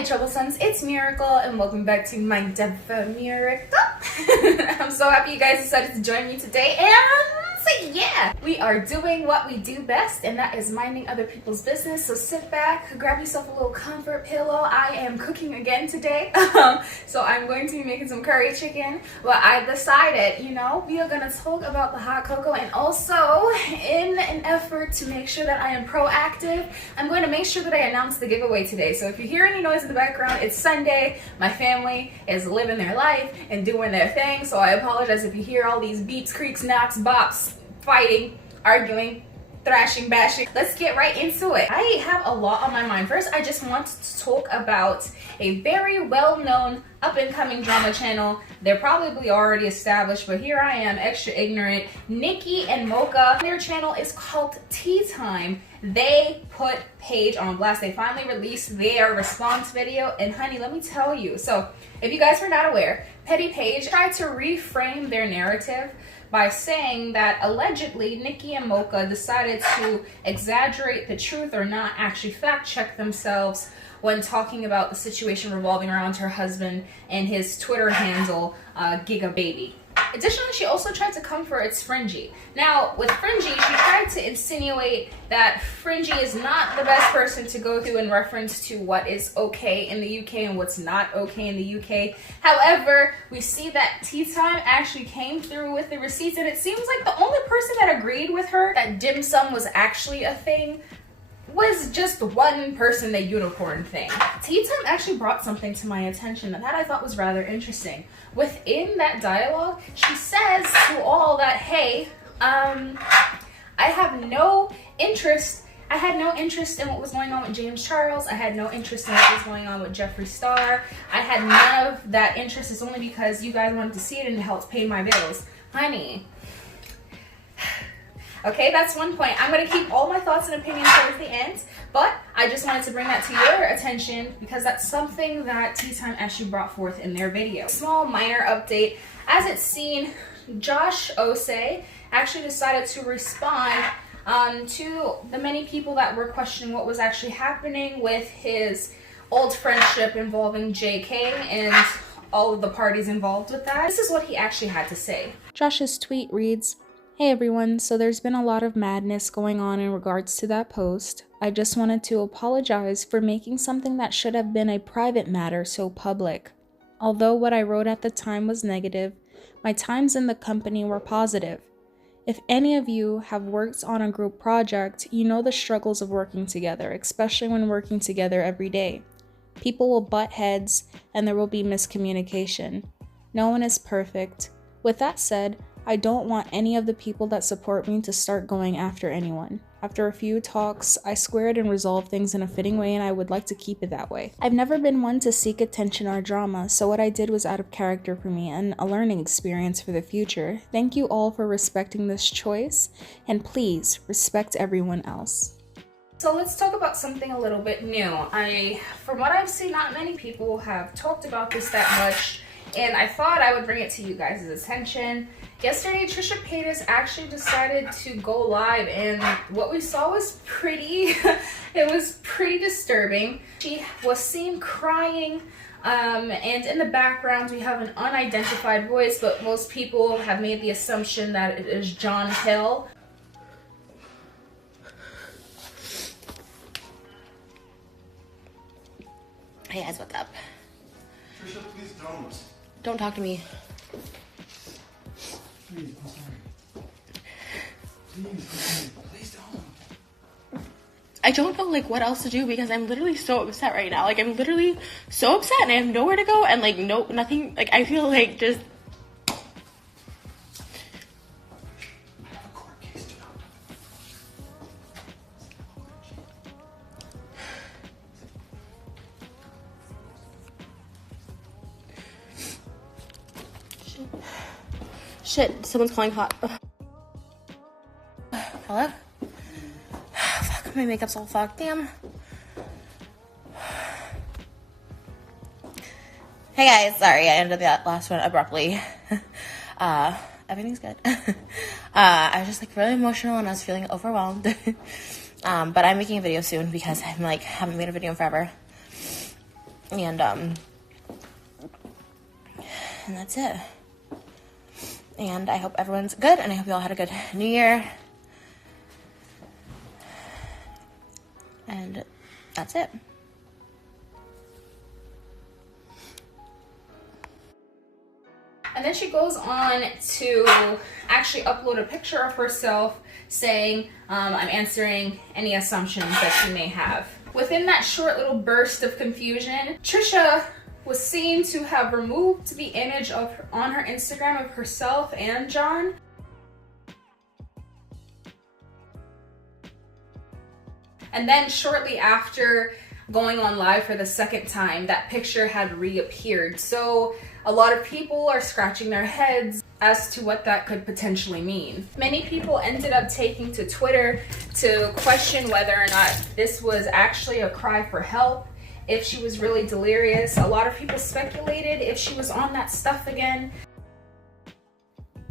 Hi Troublesomes, it's Miracle and welcome back to my Deborah Miracle. I'm so happy you guys decided to join me today and yeah, we are doing what we do best, and that is minding other people's business. So sit back, grab yourself a little comfort pillow. I am cooking again today, so I'm going to be making some curry chicken. But I decided, we are gonna talk about the hot cocoa, and also in an effort to make sure that I am proactive, I'm going to make sure that I announce the giveaway today. So if you hear any noise in the background, it's Sunday. My family is living their life and doing their thing, so I apologize if you hear all these beeps, creaks, knocks, bops, fighting, arguing, thrashing, bashing. Let's get right into it. I have a lot on my mind. First, I just want to talk about a very well-known up-and-coming drama channel. They're probably already established, but here I am, extra ignorant. Nikki and Mocha. Their channel is called TeaTime. They put Paige on blast. They finally released their response video, and honey, let me tell you. So, if you guys were not aware, Petty Paige tried to reframe their narrative by saying that allegedly Nikki and Mocha decided to exaggerate the truth or not actually fact check themselves when talking about the situation revolving around her husband and his Twitter handle, Giga Baby. Additionally, she also tried to come for its Fringy. Now, with Fringy, she tried to insinuate that Fringy is not the best person to go to in reference to what is okay in the UK and what's not okay in the UK. However, we see that TeaTime actually came through with the receipts, and it seems like the only person that agreed with her that dim sum was actually a thing was just one person, the unicorn thing. TeaTime actually brought something to my attention that I thought was rather interesting. Within that dialogue, she says to all that, hey, I had no interest in what was going on with James Charles. I had no interest in what was going on with Jeffree Star. I had none of that interest. It's only because you guys wanted to see it and it helps pay my bills. Honey. Okay, that's one point. I'm going to keep all my thoughts and opinions towards the end, but I just wanted to bring that to your attention because that's something that TeaTime actually brought forth in their video. Small minor update. As it's seen, Josh Osei actually decided to respond to the many people that were questioning what was actually happening with his old friendship involving JK and all of the parties involved with that. This is what he actually had to say. Josh's tweet reads, "Hey everyone, so there's been a lot of madness going on in regards to that post. I just wanted to apologize for making something that should have been a private matter so public. Although what I wrote at the time was negative, my times in the company were positive. If any of you have worked on a group project, you know the struggles of working together, especially when working together every day. People will butt heads and there will be miscommunication. No one is perfect. With that said, I don't want any of the people that support me to start going after anyone. After a few talks, I squared and resolved things in a fitting way, and I would like to keep it that way. I've never been one to seek attention or drama, so what I did was out of character for me and a learning experience for the future. Thank you all for respecting this choice, and please respect everyone else." So let's talk about something a little bit new. From what I've seen, not many people have talked about this that much, and I thought I would bring it to you guys' attention. Yesterday, Trisha Paytas actually decided to go live, and what we saw was it was pretty disturbing. She was seen crying, and in the background we have an unidentified voice, but most people have made the assumption that it is John Hill. Hey guys, what's up? Trisha, please don't. Don't talk to me. Please, I'm sorry. Please don't. I don't know what else to do because I'm literally so upset right now. I'm literally so upset and I have nowhere to go and nothing. I feel like just. I have a court case to know. Shit, someone's calling hot. Hello? Fuck, my makeup's all fucked. Damn. Hey guys, sorry I ended that last one abruptly. Everything's good. I was just really emotional and I was feeling overwhelmed. But I'm making a video soon because I'm haven't made a video in forever. And that's it. And I hope everyone's good, and I hope you all had a good New Year. And that's it. And then she goes on to actually upload a picture of herself saying, I'm answering any assumptions that she may have. Within that short little burst of confusion, Trisha was seen to have removed the image of on her Instagram of herself and John. And then shortly after going on live for the second time, that picture had reappeared. So a lot of people are scratching their heads as to what that could potentially mean. Many people ended up taking to Twitter to question whether or not this was actually a cry for help, if she was really delirious. A lot of people speculated if she was on that stuff again.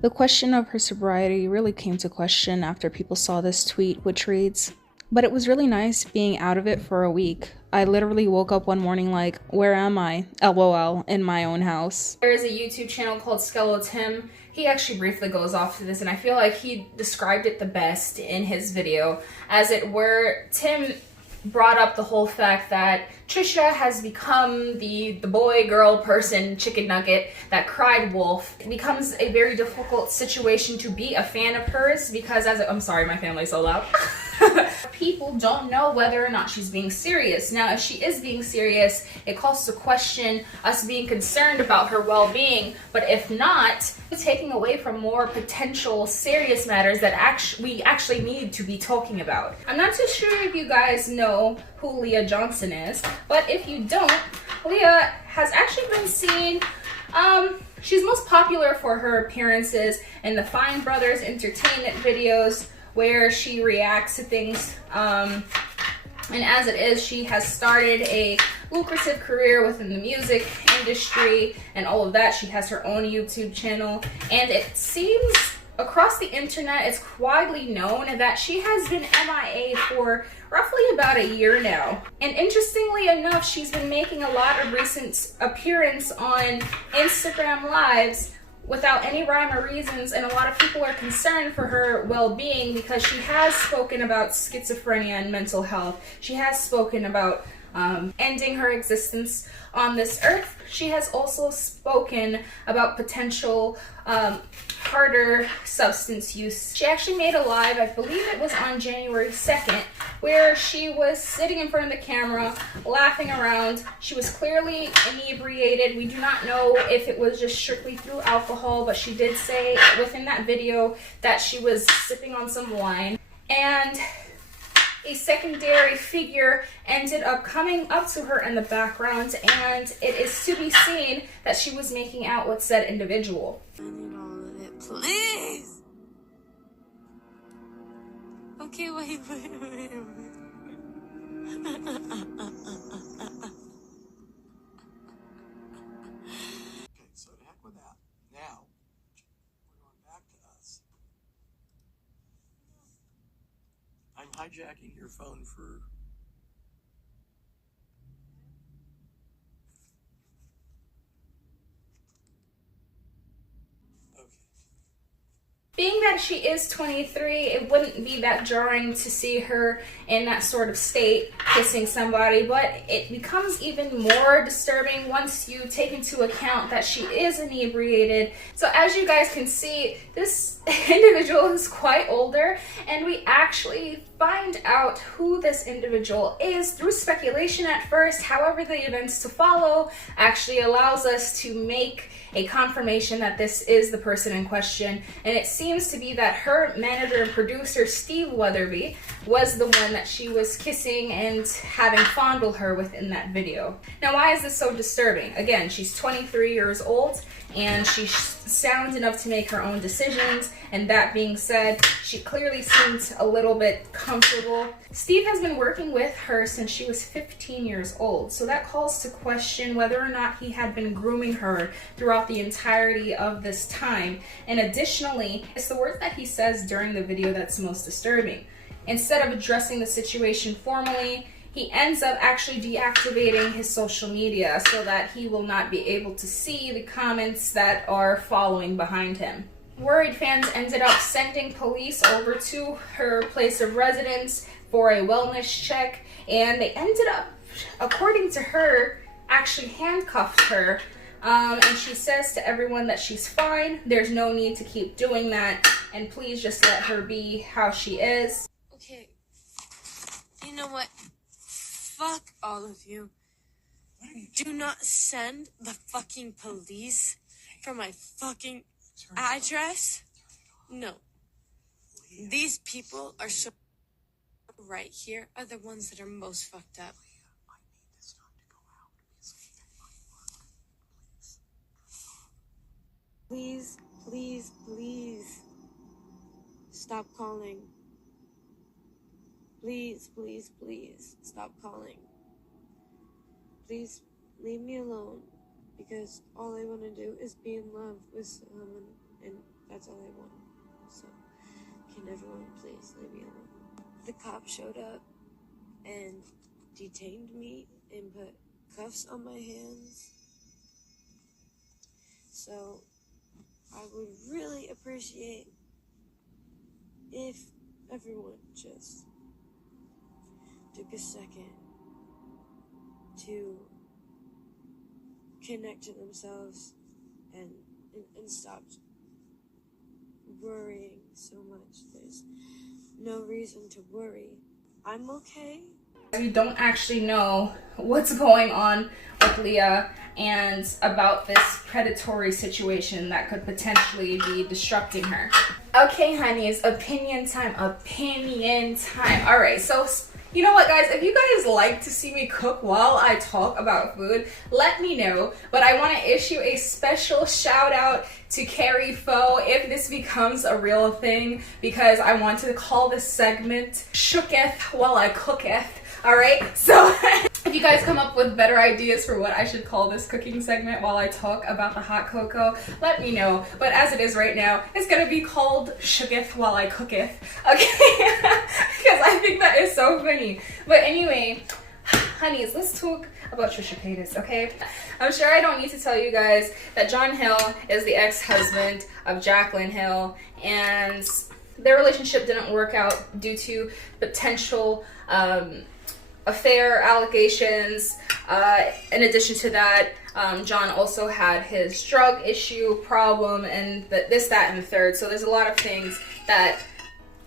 The question of her sobriety really came to question after people saw this tweet, which reads, "But it was really nice being out of it for a week. I literally woke up one morning like, where am I? LOL, in my own house." There is a YouTube channel called Skeletim. He actually briefly goes off to this, and I feel like he described it the best in his video. As it were, Tim brought up the whole fact that Trisha has become the boy, girl, person, chicken nugget that cried wolf. It becomes a very difficult situation to be a fan of hers because I'm sorry, my family's so loud. People don't know whether or not she's being serious. Now, if she is being serious, it calls to question us being concerned about her well-being. But if not, it's taking away from more potential serious matters that we actually need to be talking about. I'm not too sure if you guys know who Leah Johnson is, but if you don't, Leah has actually been seen, she's most popular for her appearances in the Fine Brothers Entertainment videos, where she reacts to things, and as it is, she has started a lucrative career within the music industry and all of that. She has her own YouTube channel, and it seems across the internet, it's widely known that she has been MIA for roughly about a year now. And interestingly enough, she's been making a lot of recent appearances on Instagram Lives without any rhyme or reasons, and a lot of people are concerned for her well-being because she has spoken about schizophrenia and mental health. She has spoken about ending her existence on this earth. She has also spoken about potential harder substance use. She actually made a live, I believe it was on January 2nd, where she was sitting in front of the camera, laughing around. She was clearly inebriated. We do not know if it was just strictly through alcohol, but she did say within that video that she was sipping on some wine. And a secondary figure ended up coming up to her in the background, and it is to be seen that she was making out with said individual. I need all of it, please. Okay, wait. Okay, so to heck with that. Now, we're going back to us. I'm hijacking your phone for... Being that she is 23, it wouldn't be that jarring to see her in that sort of state, kissing somebody, but it becomes even more disturbing once you take into account that she is inebriated. So as you guys can see, this individual is quite older, and we actually find out who this individual is through speculation at first. However, the events to follow actually allows us to make a confirmation that this is the person in question, and it seems to be that her manager and producer Steve Weatherby was the one that she was kissing and having fondled her within that video. Now, why is this so disturbing? Again, she's 23 years old and she's sound enough to make her own decisions, and that being said, she clearly seems a little bit comfortable. Steve has been working with her since she was 15 years old, so that calls to question whether or not he had been grooming her throughout the entirety of this time. And additionally, it's the words that he says during the video that's most disturbing. Instead of addressing the situation formally, he ends up actually deactivating his social media so that he will not be able to see the comments that are following behind him. Worried fans ended up sending police over to her place of residence for a wellness check, and they ended up, according to her, actually handcuffed her. And she says to everyone that she's fine, there's no need to keep doing that, and please just let her be how she is. Okay. You know what? Fuck all of you. Do not send the fucking police for my fucking address. No. These people are so right here are the ones that are most fucked up. Please, please, please stop calling. Please, please, please stop calling. Please leave me alone, because all I want to do is be in love with someone, and that's all I want. So, can everyone please leave me alone? The cop showed up and detained me and put cuffs on my hands. So, I would really appreciate if everyone just took a second to connect to themselves and stopped worrying so much. There's no reason to worry. I'm okay. We don't actually know what's going on with Leah and about this predatory situation that could potentially be disrupting her. Okay, honeys, opinion time. All right, so you know what, guys? If you guys like to see me cook while I talk about food, let me know. But I want to issue a special shout out to Carrie Foe if this becomes a real thing, because I want to call this segment Shooketh While I Cooketh. All right, so if you guys come up with better ideas for what I should call this cooking segment while I talk about the hot cocoa, let me know. But as it is right now, it's gonna be called Shooketh While I Cooketh, okay? Because I think that is so funny. But anyway, honeys, let's talk about Trisha Paytas, okay? I'm sure I don't need to tell you guys that John Hill is the ex-husband of Jaclyn Hill, and their relationship didn't work out due to potential affair allegations. In addition to that, John also had his drug issue problem and this, that, and the third. So there's a lot of things that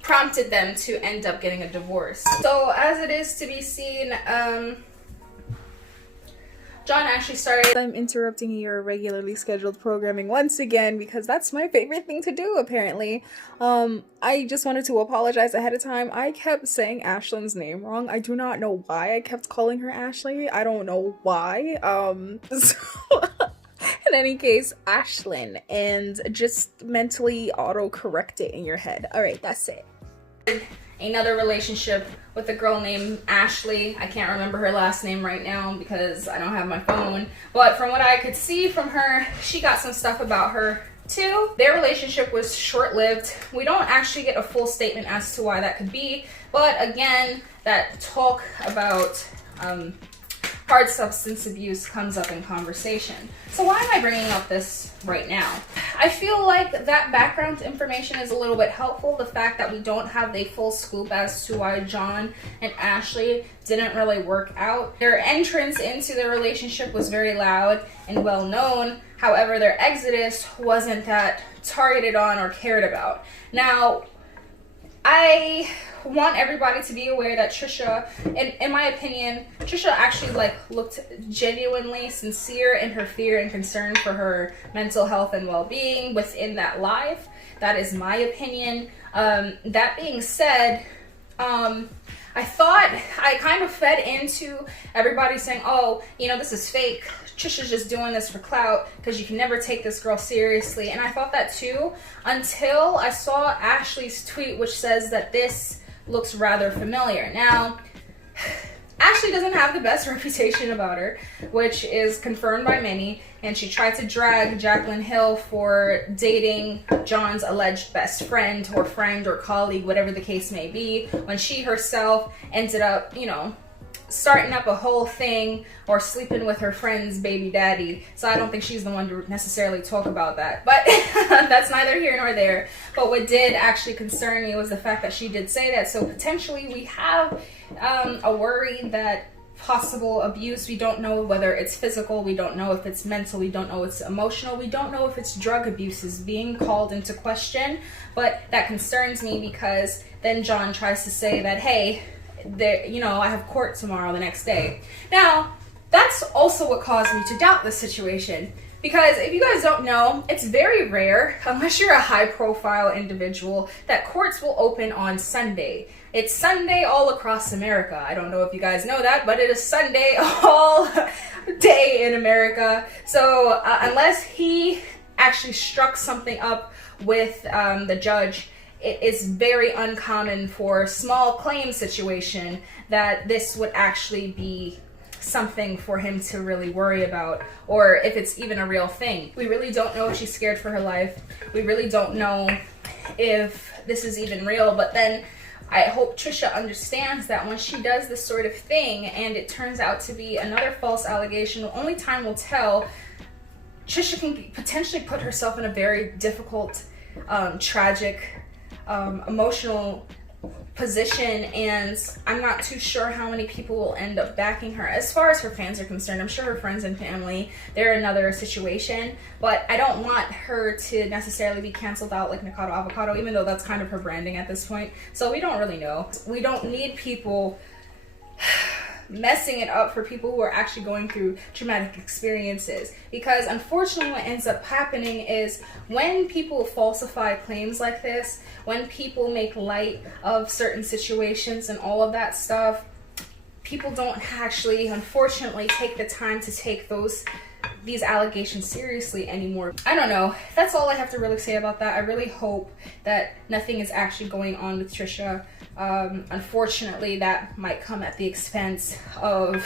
prompted them to end up getting a divorce. So as it is to be seen, John actually started... I'm interrupting your regularly scheduled programming once again because that's my favorite thing to do, apparently. I just wanted to apologize ahead of time. I kept saying Ashlyn's name wrong. I do not know why I kept calling her Ashley. I don't know why. So in any case, Ashlyn, and just mentally auto-correct it in your head. Alright, that's it. Another relationship with a girl named Ashley. I can't remember her last name right now because I don't have my phone. But from what I could see from her, she got some stuff about her too. Their relationship was short-lived. We don't actually get a full statement as to why that could be. But again, that talk about hard substance abuse comes up in conversation. So why am I bringing up this right now? I feel like that background information is a little bit helpful. The fact that we don't have the full scoop as to why John and Ashley didn't really work out. Their entrance into the relationship was very loud and well known. However, their exodus wasn't that targeted on or cared about. Now, I want everybody to be aware that Trisha, in my opinion, Trisha actually looked genuinely sincere in her fear and concern for her mental health and well-being within that live. That is my opinion. That being said, I thought I kind of fed into everybody saying, oh, you know, this is fake. Trisha's just doing this for clout because you can never take this girl seriously. And I thought that too until I saw Ashley's tweet, which says that this looks rather familiar. Now, Ashley doesn't have the best reputation about her, which is confirmed by many, and she tried to drag Jaclyn Hill for dating John's alleged best friend or colleague, whatever the case may be, when she herself ended up, you know, starting up a whole thing or sleeping with her friend's baby daddy. So I don't think she's the one to necessarily talk about that. But that's neither here nor there. But what did actually concern me was the fact that she did say that. So potentially we have a worry that possible abuse. We don't know whether it's physical, we don't know if it's mental, we don't know if it's emotional, we don't know if it's drug abuse is being called into question. But that concerns me because then John tries to say that, hey, you know, I have court tomorrow, the next day. Now, that's also what caused me to doubt this situation. Because if you guys don't know, it's very rare, unless you're a high-profile individual, that courts will open on Sunday. It's Sunday all across America. I don't know if you guys know that, but it is Sunday all day in America. So unless he actually struck something up with the judge, it is very uncommon for a small claim situation that this would actually be something for him to really worry about, or if it's even a real thing. We really don't know if she's scared for her life. We really don't know if this is even real. But then I hope Trisha understands that when she does this sort of thing and it turns out to be another false allegation, only time will tell. Trisha can potentially put herself in a very difficult, tragic, emotional position, and I'm not too sure how many people will end up backing her. As far as her fans are concerned, I'm sure her friends and family, they're another situation, but I don't want her to necessarily be canceled out like Nikado Avocado, even though that's kind of her branding at this point. So we don't really know. We don't need people messing it up for people who are actually going through traumatic experiences, because unfortunately what ends up happening is when people falsify claims like this, when people make light of certain situations and all of that stuff, people don't actually, unfortunately, take the time to take these allegations seriously anymore. I don't know. That's all I have to really say about that. I really hope that nothing is actually going on with Trisha. Unfortunately, that might come at the expense of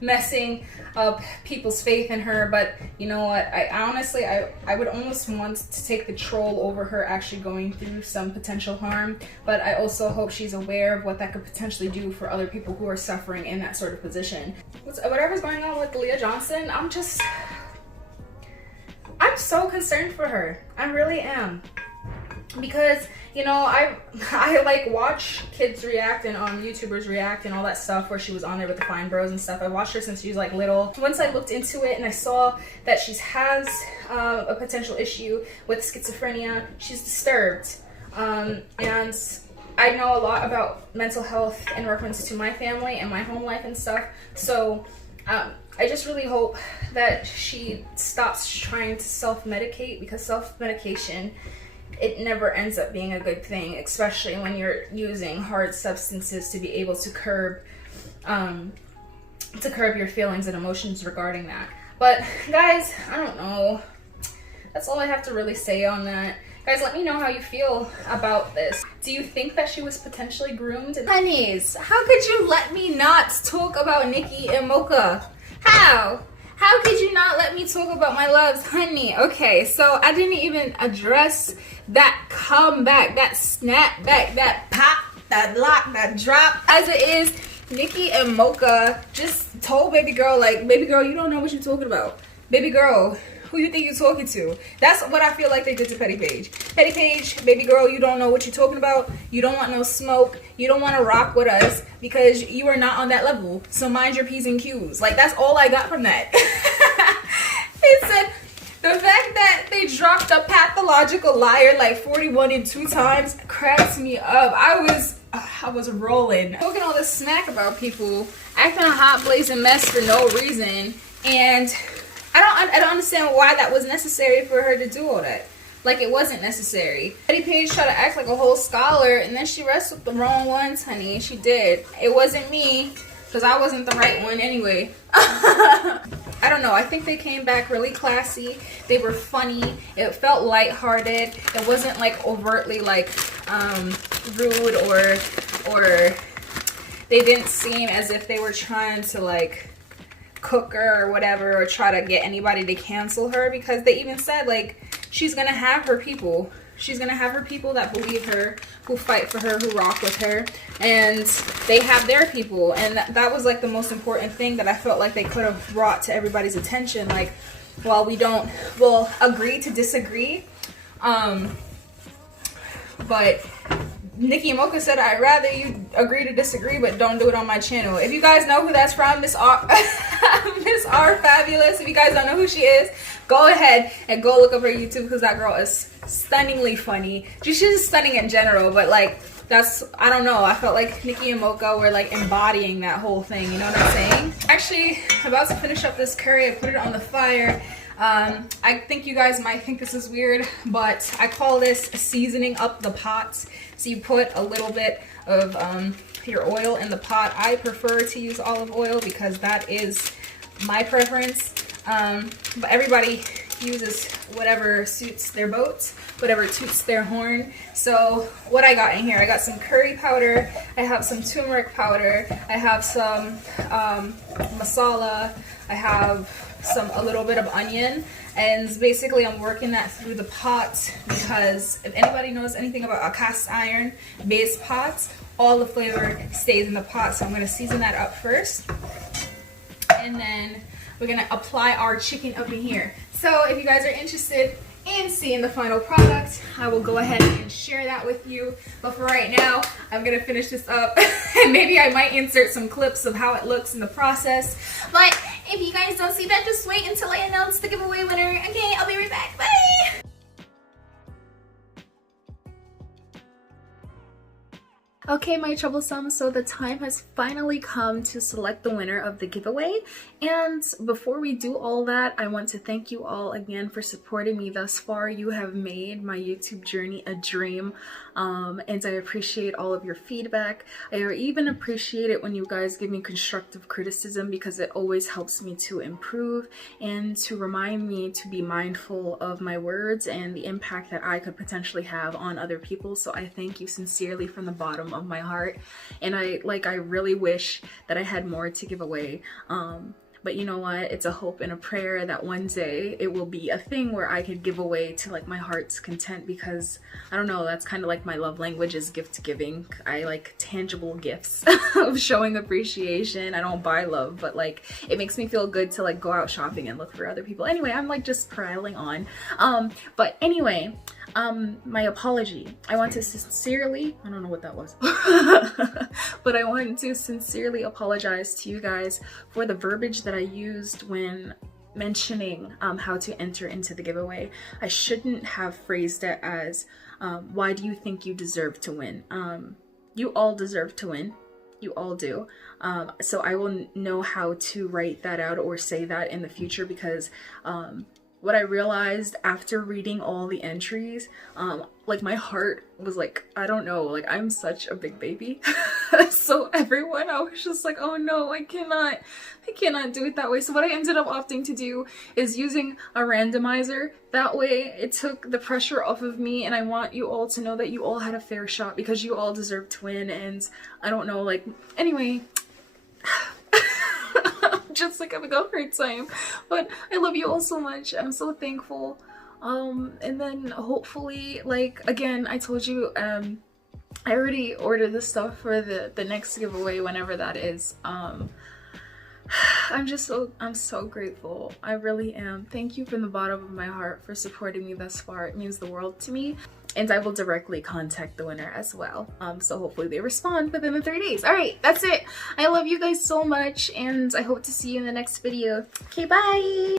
messing up people's faith in her, but you know what, I honestly would almost want to take the troll over her actually going through some potential harm, but I also hope she's aware of what that could potentially do for other people who are suffering in that sort of position. Whatever's going on with Leah Johnson, I'm so concerned for her. I really am. Because, you know, I like watch kids react and YouTubers react and all that stuff where she was on there with the Fine Bros and stuff. I watched her since she was like little. Once I looked into it and I saw that she has a potential issue with schizophrenia, she's disturbed. And I know a lot about mental health in reference to my family and my home life and stuff. So I just really hope that she stops trying to self-medicate, because self-medication, it never ends up being a good thing, especially when you're using hard substances to be able to curb your feelings and emotions regarding that. But guys, I don't know. That's all I have to really say on that. Guys, let me know how you feel about this. Do you think that she was potentially groomed? Honeys, how could you let me not talk about Nikki and Mocha? How could you not let me talk about my loves, honey? Okay, so I didn't even address that comeback, that snapback, that pop, that lock, that drop. As it is, Nikki and Mocha just told baby girl, like, baby girl, you don't know what you're talking about. Baby girl, who you think you're talking to? That's what I feel like they did to Petty Paige. Petty Paige, baby girl, you don't know what you're talking about. You don't want no smoke. You don't want to rock with us because you are not on that level. So mind your P's and Q's. Like, that's all I got from that. They said the fact that they dropped a pathological liar like 41 and 2 times cracks me up. I was rolling. Talking all this smack about people, acting a hot blazing mess for no reason, and I don't understand why that was necessary for her to do all that. Like, it wasn't necessary. Petty Paige tried to act like a whole scholar, and then she wrestled the wrong ones, honey. She did. It wasn't me, because I wasn't the right one anyway. I don't know. I think they came back really classy. They were funny. It felt lighthearted. It wasn't like overtly like rude or they didn't seem as if they were trying to like cook her or whatever, or try to get anybody to cancel her, because they even said like she's gonna have her people. She's gonna have her people that believe her, who fight for her, who rock with her, and they have their people. And that was like the most important thing that I felt like they could have brought to everybody's attention. Like, while we'll agree to disagree, but Nikki and Mocha said, I'd rather you agree to disagree, but don't do it on my channel. If you guys know who that's from, Miss R, Miss R Fabulous, if you guys don't know who she is, go ahead and go look up her YouTube, because that girl is stunningly funny. She's just stunning in general, but like, I don't know, I felt like Nikki and Mocha were like embodying that whole thing, you know what I'm saying? Actually, I'm about to finish up this curry. I put it on the fire. I think you guys might think this is weird, but I call this seasoning up the pot. So you put a little bit of your oil in the pot. I prefer to use olive oil because that is my preference, but everybody uses whatever suits their boat, whatever toots their horn. So what I got in here, I got some curry powder, I have some turmeric powder, I have some masala, I have a little bit of onion, and basically I'm working that through the pot, because if anybody knows anything about a cast iron based pots, all the flavor stays in the pot. So I'm going to season that up first, and then we're going to apply our chicken up in here. So if you guys are interested in seeing the final product, I will go ahead and share that with you. But for right now, I'm gonna finish this up and maybe I might insert some clips of how it looks in the process. But if you guys don't see that, just wait until I announce the giveaway winner. Okay, I'll be right back. Bye! Okay, my Troublesome, so the time has finally come to select the winner of the giveaway. And before we do all that, I want to thank you all again for supporting me thus far. You have made my YouTube journey a dream, and I appreciate all of your feedback. I even appreciate it when you guys give me constructive criticism, because it always helps me to improve and to remind me to be mindful of my words and the impact that I could potentially have on other people. So I thank you sincerely from the bottom of my heart, and I really wish that I had more to give away, but you know what, it's a hope and a prayer that one day it will be a thing where I could give away to like my heart's content, because I don't know, that's kind of like my love language is gift giving. I like tangible gifts of showing appreciation. I don't buy love, but like it makes me feel good to like go out shopping and look for other people. Anyway, I'm like just prattling on, but anyway, my apology. I want to sincerely, I don't know what that was, but I want to sincerely apologize to you guys for the verbiage that I used when mentioning how to enter into the giveaway. I shouldn't have phrased it as, why do you think you deserve to win? You all deserve to win. You all do. So I will know how to write that out or say that in the future, because what I realized after reading all the entries, like my heart was like, I don't know, like I'm such a big baby. So everyone, I was just like, oh no, I cannot do it that way. So what I ended up opting to do is using a randomizer. That way it took the pressure off of me, and I want you all to know that you all had a fair shot, because you all deserve to win. And I don't know, like, anyway, just like having a hard time, but I love you all so much. I'm so thankful. And then hopefully, like, again, I told you, I already ordered the stuff for the next giveaway, whenever that is. I'm so grateful. I really am. Thank you from the bottom of my heart for supporting me thus far. It means the world to me. And I will directly contact the winner as well. So hopefully they respond within the 3 days. All right, that's it. I love you guys so much, and I hope to see you in the next video. Okay, bye.